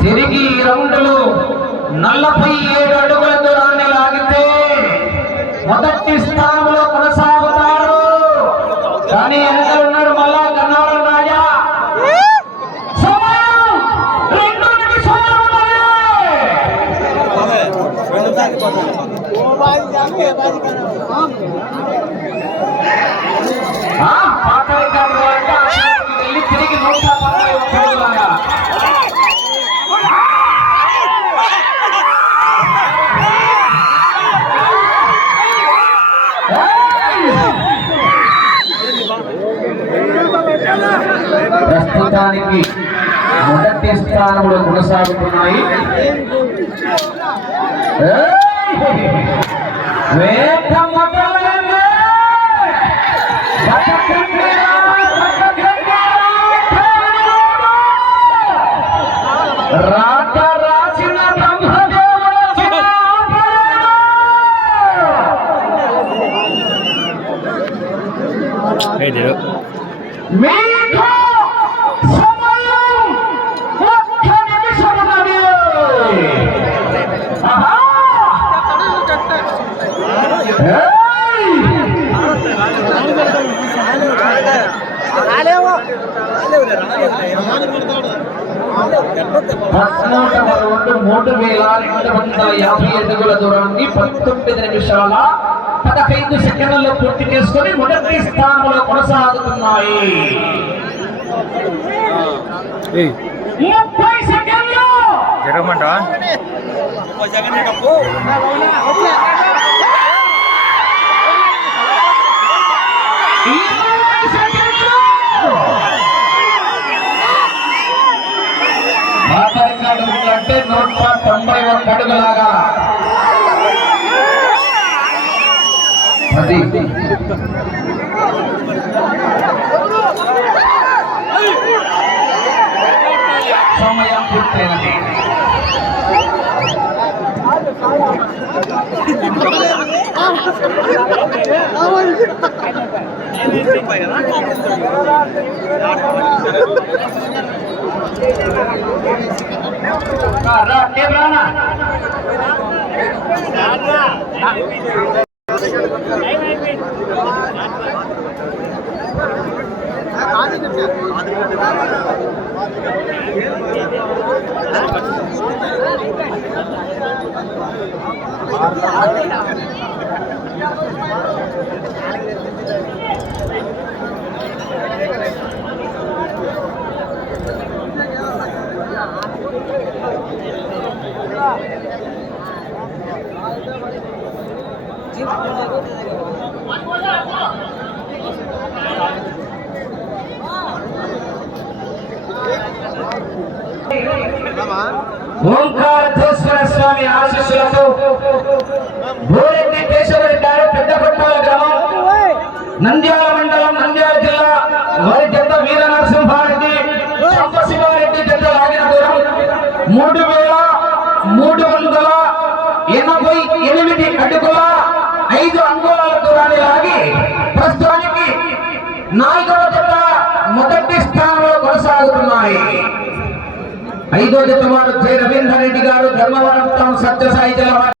తిరిగి ఈ రౌండ్లో 47 అడుగుల దూరాన్ని లాగితే మొదటి స్థానంలో కొనసాగుతారు. కానీ వెనకాల ఉన్నాడు మళ్ళా గన్నారం రాజా. సమయం 2 నిమిషాలు. వెళ్ళి తిరిగి 131 ప్రస్తుతానికి మొదటి స్థానంలో కొనసాగుతున్నాయి. రాత రాసిన బ్రహ్మదేవుడు మీకు సమయం 1 నిమిషం ఉన్నది. అడుగుల దూరాన్ని 19 నిమిషాల 15 సెకండ్లలో పూర్తి చేసుకొని మొదటి స్థానంలో కొనసాగుతున్నాయి. 30 సెకండ్లు జరగమంటావా? అంటే 191 అడుగులాగా అది సమయం పూర్తయినది. ఓంకారేశ్వర స్వామి ఆశీస్సులతో భూరెడ్డి కేశవరెడ్డి గారు పెద్దపట్టాల గ్రామం, నంద్యాల మండలం, నంద్యాల జిల్లా వారి జత వీర నరసింహారెడ్డి, శివారెడ్డి జత లాగిన దూరం 3388 అడుగుల 5 అంగుళాల దూరాన్ని లాగి ప్రస్తుతానికి 4వ జత మొదటి స్థానంలో కొనసాగుతున్నాయి. 5వ జత వారు జె రవీంద్ర రెడ్డి గారు, ధర్మవరం సత్యసాయి జిల్లా.